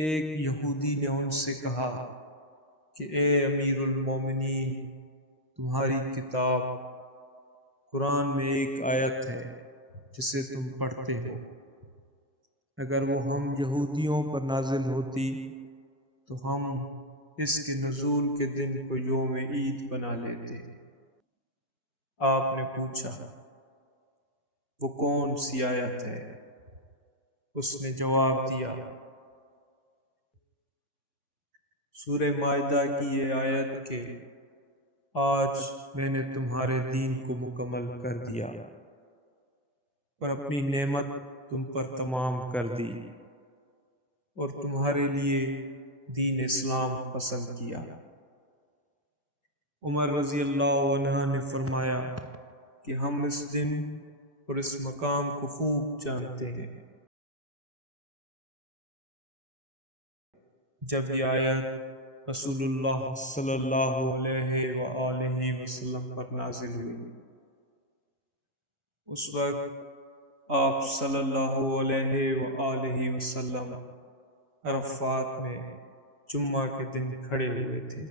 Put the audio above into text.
ایک یہودی نے ان سے کہا کہ اے امیر المومنین، تمہاری کتاب قرآن میں ایک آیت ہے جسے تم پڑھتے ہو، اگر وہ ہم یہودیوں پر نازل ہوتی تو ہم اس کے نزول کے دن کو یوم عید بنا لیتے۔ آپ نے پوچھا وہ کون سی آیت ہے؟ اس نے جواب دیا سورہ مائدہ کی یہ آیت کہ آج میں نے تمہارے دین کو مکمل کر دیا اور اپنی نعمت تم پر تمام کر دی اور تمہارے لیے دین اسلام پسند کیا۔ عمر رضی اللہ عنہ نے فرمایا کہ ہم اس دن اور اس مقام کو خوب جانتے ہیں۔ جب یہ آیت رسول اللہ صلی اللہ علیہ وآلہ وسلم پر نازل ہوئی، اس وقت آپ صلی اللہ علیہ وآلہ وسلم عرفات میں جمعہ کے دن کھڑے ہوئے تھے۔